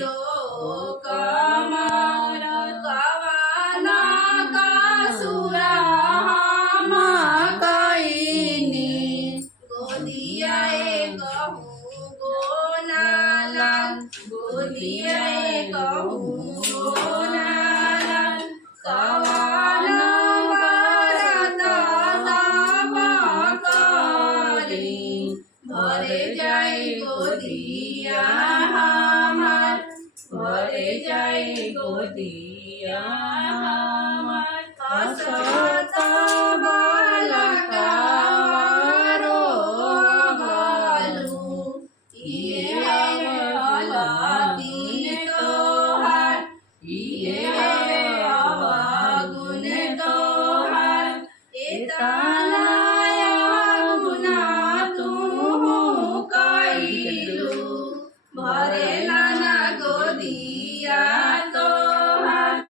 लो कमर कवाना कासुरा हम कईनी गोदियाए कहूँ गोनालाल गोदियाए कहूँ गोनालाल कवाना व्रत तप करी भरे जाए गोदिया हमार भरे जाए गोदिया।